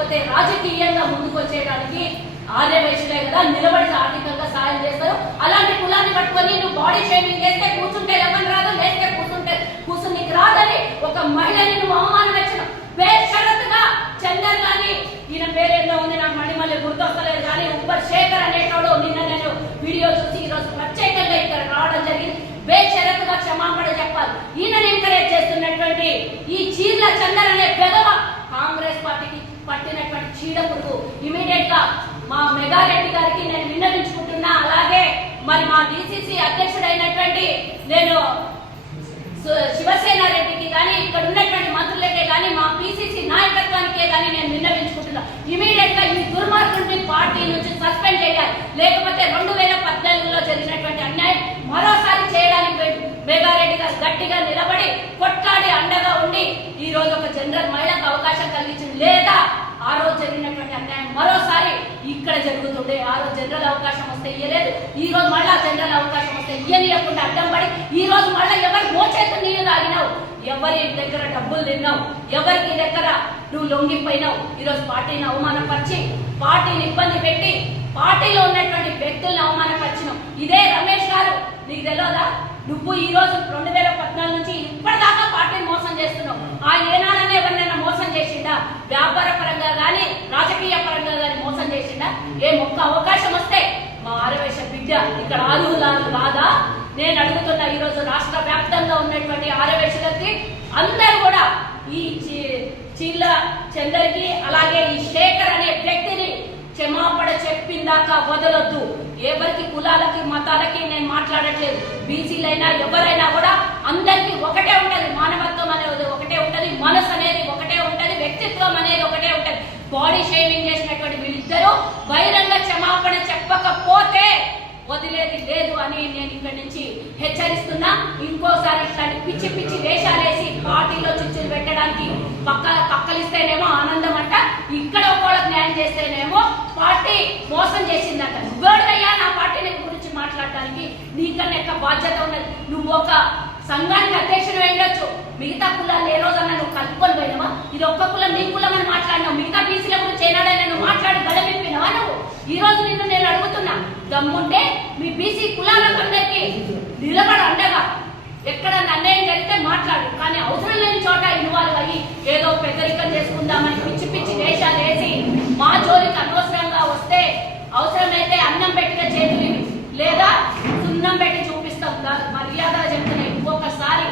లేకపోతే రాజకీయంగా ముందుకు వచ్చేయడానికి ఆర్యవైశ్యులే కదా నిలబడి ఆర్థికంగా సాయం చేస్తారు. అలాంటి కులాన్ని పట్టుకొని నువ్వు బాడీ షేమింగ్ చేస్తే కూర్చుంటే ఎవరు రాదు, లేస్తే కూర్చునికి రాదని ఒక మహిళని నువ్వు అవమానం వచ్చిన బేషరతుగా చందర్ గాని ఈయన పేరేదో ఉంది నాకు మళ్ళీ గుర్తొస్తలేదు కానీ ఉప్పర్ శేఖర్ అనేటోడు నిన్న నేను వీడియో చూసి ఈరోజు ప్రత్యేకంగా ఇక్కడ రావడం జరిగింది. బేషరతుగా క్షమాపణ చెప్పాలి. ఈయనని ఎంకరేజ్ చేస్తున్నటువంటి ఈ చీర్ల చందర్ అనే పెదవ కాంగ్రెస్ పార్టీకి పట్టినటువంటి చీడ పురుగు ఇమీడియట్ గా మా మెగారెడ్డి గారికి నేను విన్నవించుకుంటున్నా. అలాగే మరి మా డిసిసి అధ్యక్షుడైనటువంటి నేను శివసేన రెడ్డికి కానీ ఇక్కడ ఉన్నటువంటి మంత్రులకే కానీ మా పిసిసి నాయకత్వానికే కానీ నేను విన్నవించుకుంటున్నా. ఇమీడియట్ గా ఈ దుర్మార్గుడిని పార్టీ నుంచి సస్పెండ్ చేయాలి. లేకపోతే 2014లో జరిగినటువంటి అన్యాయం మరోసారి చేయడానికి మెగారెడ్డి గారు గట్టిగా నిలబడి కొట్లాడి అండగా ఉండి ఈ రోజు ఒక జనరల్ మహిళకు అవకాశం కలిగించింది. లేదా ఆ రోజు జరిగినటువంటి అన్యాయం మరోసారి ఇక్కడ జరుగుతుండే. ఆ రోజు జనరల్ అవకాశం వస్తే ఇయ్యలేదు, ఈ రోజు మళ్ళా జనరల్ అవకాశం వస్తే ఇయ్యనియకుండా అడ్డం పడి ఈ రోజు మళ్ళీ ఎవరి మోచేత నీళ్ళు తాగినావు, ఎవరి దగ్గర డబ్బులు తిన్నావు, ఎవరికి దగ్గర నువ్వు లొంగిపోయినావు. ఈ రోజు పార్టీని అవమానపరిచి పార్టీని ఇబ్బంది పెట్టి పార్టీలో ఉన్నటువంటి వ్యక్తులను అవమానపరిచినావు. ఇదే రమేష్ గారు నీకు తెలియదా? నువ్వు ఈ రోజు 2014 నుంచి ఇప్పటిదాకా పార్టీని మోసం చేస్తున్నావు. ఆ ఏనాడనే ఎవరినైనా మోసం చేసిండా? వ్యాపార పరంగా కానీ రాజకీయ పరంగా కానీ మోసం చేసిండా? ఒక్క అవకాశం వస్తే మా ఆర్యవైశ్య బిడ్డ ఇక్కడ ఆదులాలు కాదా? నేను అడుగుతున్నా. ఈ రోజు రాష్ట్ర వ్యాప్తంగా ఉన్నటువంటి ఆర్యవైశ్యులకి అందరూ కూడా ఈ చీళ్ళ చందర్కి అలాగే ఈ శేఖర్ అనే వ్యక్తిని క్షమాపణ చెప్పిందాకా వదలొద్దు. ఎవరికి కులాలకి మతాలకి నేను మాట్లాడట్లేదు. బీసీలైనా ఎవరైనా కూడా అందరికి ఒకటే ఉంటది. మానవత్వం అనేది ఒకటే ఉంటది, మనసు అనేది ఒకటే ఉంటది, వ్యక్తిత్వం అనేది ఒకటే ఉంటది. బాడీ షేమింగ్ చేసినటువంటి వీళ్ళిద్దరూ బహిరంగ క్షమాపణ చెప్పకపోతే వదిలేది లేదు అని నేను ఇక్కడి నుంచి హెచ్చరిస్తున్నా. ఇంకోసారి ఇట్లాంటి పిచ్చి పిచ్చి వేషాలేసి పార్టీలో చిచ్చులు పెట్టడానికి పక్కలిస్తేనేమో ఆనందం అంట, ఇక్కడ ఒకళ్ళకి న్యాయం చేస్తేనేమో పార్టీ మోసం చేసిందంట. నువ్వేడయ్యా నా పార్టీ గురించి మాట్లాడడానికి? నీకన్నా యొక్క బాధ్యత ఉన్నది. నువ్వు ఒక సంఘానికి అధ్యక్షుడు ఉండొచ్చు, మిగతా కులాలు ఏ రోజన్నా నువ్వు కలుపుకొని పోయినావా? ఇది ఒక్క కులం నీ కులం అని మాట్లాడినావు. మిగతా బీసీల గురించి ఏనాడైనా నువ్వు మాట్లాడి గడమిప్పినావా? నువ్వు ఈ రోజు నిన్ను నేను అడుగుతున్నా, దమ్ముంటే మీ బీసీ కులాలందరికీ నిలబడ అండగా ఎక్కడ అన్యాయం జరిగితే మాట్లాడు. కానీ అవసరం లేని చోట ఇన్వాల్వ్ అయ్యి ఏదో పెద్దరికం చేసుకుందామని పిచ్చి పిచ్చి వేషాలు వేసి మా జోలికి అనవసరంగా వస్తే అవసరమైతే అన్నం పెట్టిన చేతులు లేదా సున్నం పెట్టి చూపిస్తాం. మర్యాద చెప్తున్నా. ఇంకొకసారి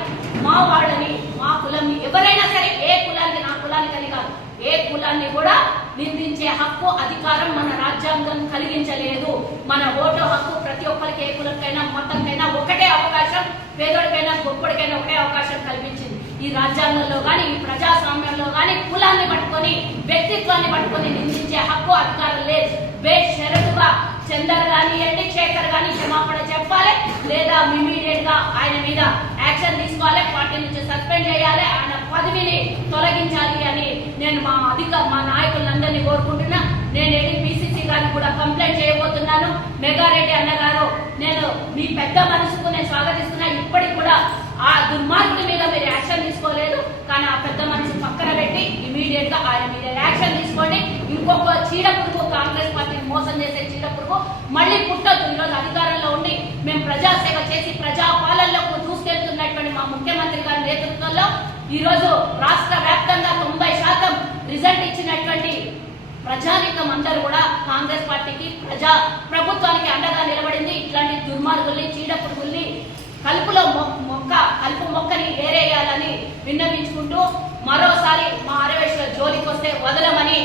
మా వాళ్ళని మా కులాన్ని ఎవరైనా సరే, ఏ కులానికి నా కులానికని కాదు, ఏ కులాన్ని కూడా నిందించే హక్కు అధికారం మన రాజ్యాంగం కలిగించలేదు. మన ఓటు హక్కు ప్రతి ఒక్కరికి, ఏ కులంకైనా మతంకైనా ఒకటే అవకాశం, పేదోడికైనా గొప్పడికైనా ఒకటే అవకాశం కల్పించింది ఈ రాజ్యాంగంలో కానీ ఈ ప్రజాస్వామ్యంలో కానీ. కులాన్ని పట్టుకొని వ్యక్తిత్వాన్ని పట్టుకొని నిందించే హక్కు అధికారం లేదు. బేషరతుగా చందర్ కానివ్వండి, శేఖర్ కానీ క్షమాపణ చెప్పాలి, లేదా ఇమీడియట్ గా ఆయన మీద యాక్షన్ తీసుకోవాలి, పార్టీ నుంచి సస్పెండ్ చేయాలి, ఆయన పదవిని తొలగించాలి అని నేను మా నాయకులందరినీ కోరుకుంటున్నా. నేను పిసిసి గారికి కూడా కంప్లైంట్ చేయబోతున్నాను. మెగారెడ్డి అన్నగారు, నేను మీ పెద్ద మనసుకు నేను స్వాగతిస్తున్నా. ఇప్పటికి కూడా ఆ దుర్మార్గుల మీద మీరు యాక్షన్ తీసుకోలేదు, కానీ ఆ పెద్ద మనసు పక్కన పెట్టి ఇమీడియట్ గా ఆయన మీద యాక్షన్ తీసుకోండి. ఇంకొక చీడ పురుగు, కాంగ్రెస్ పార్టీని మోసం చేసే చీడ పురుగు మళ్ళీ పుట్టొద్దు. ఈరోజు అధికారంలో ఉండి మేము ప్రజాసేవ చేసి ప్రజాపాలనలోకి దూసుకెళ్తున్నటువంటి మా ముఖ్యమంత్రి గారి నేతృత్వంలో ఈ రోజు రాష్ట్ర వ్యాప్తంగా 90% రిజల్ట్ ఇచ్చినటువంటి ప్రజానికం అందరూ కూడా కాంగ్రెస్ పార్టీకి ప్రభుత్వానికి అండగా నిలబడింది. ఇట్లాంటి దుర్మార్గుల్ని, చీడ పురుగుల్ని కలుపు మొక్కని ఏరేయాలని విన్నవించుకుంటూ మరోసారి మా ఆర్యవైశ్యుల జోలికి వస్తే వదలమని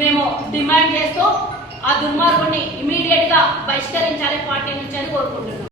మేము డిమాండ్ చేస్తూ ఆ దుర్మార్గుడిని ఇమీడియట్ గా బహిష్కరించాలి పార్టీ నుంచి అని కోరుకుంటున్నాం.